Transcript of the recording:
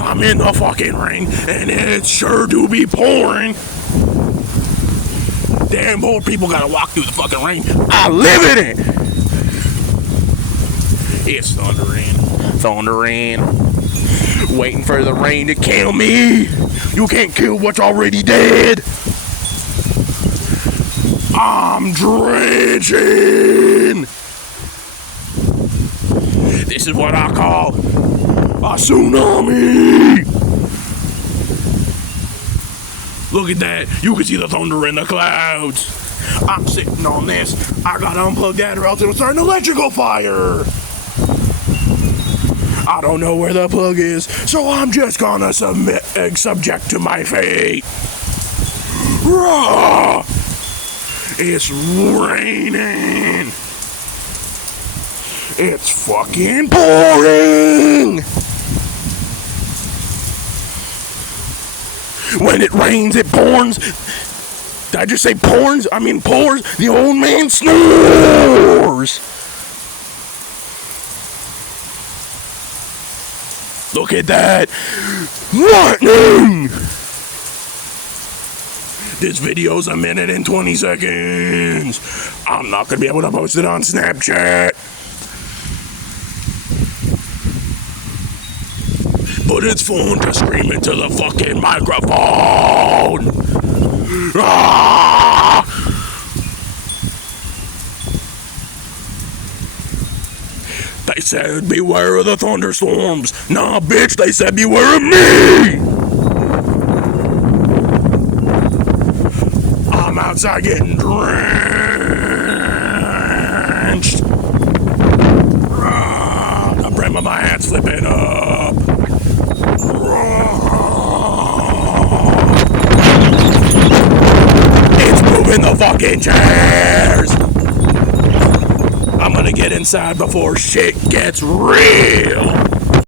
I'm in the fucking rain, and it's sure do be pouring. Damn old people gotta walk through the fucking rain. I live in it. It's thundering, waiting for the rain to kill me. You can't kill what's already dead. I'm drenching. This is what I call a tsunami. Look at that. You can see the thunder in the clouds. I'm sitting on this. I gotta unplug that or else it'll start an electrical fire. I don't know where the plug is, so I'm just gonna subject to my fate. Rah! It's raining. It's fucking pouring. When it rains, it pours. Did I just say pours? I mean pours. The old man snores. Look at that. Lightning. This video's 1 minute and 20 seconds. I'm not gonna be able to post it on Snapchat. But it's fun to scream into the fucking microphone. Ah! They said beware of the thunderstorms. Nah, bitch, they said beware of me. I'm outside getting drenched. The brim of my hat's flipping up. It's moving the fucking chairs. I'm gonna get inside before shit gets real.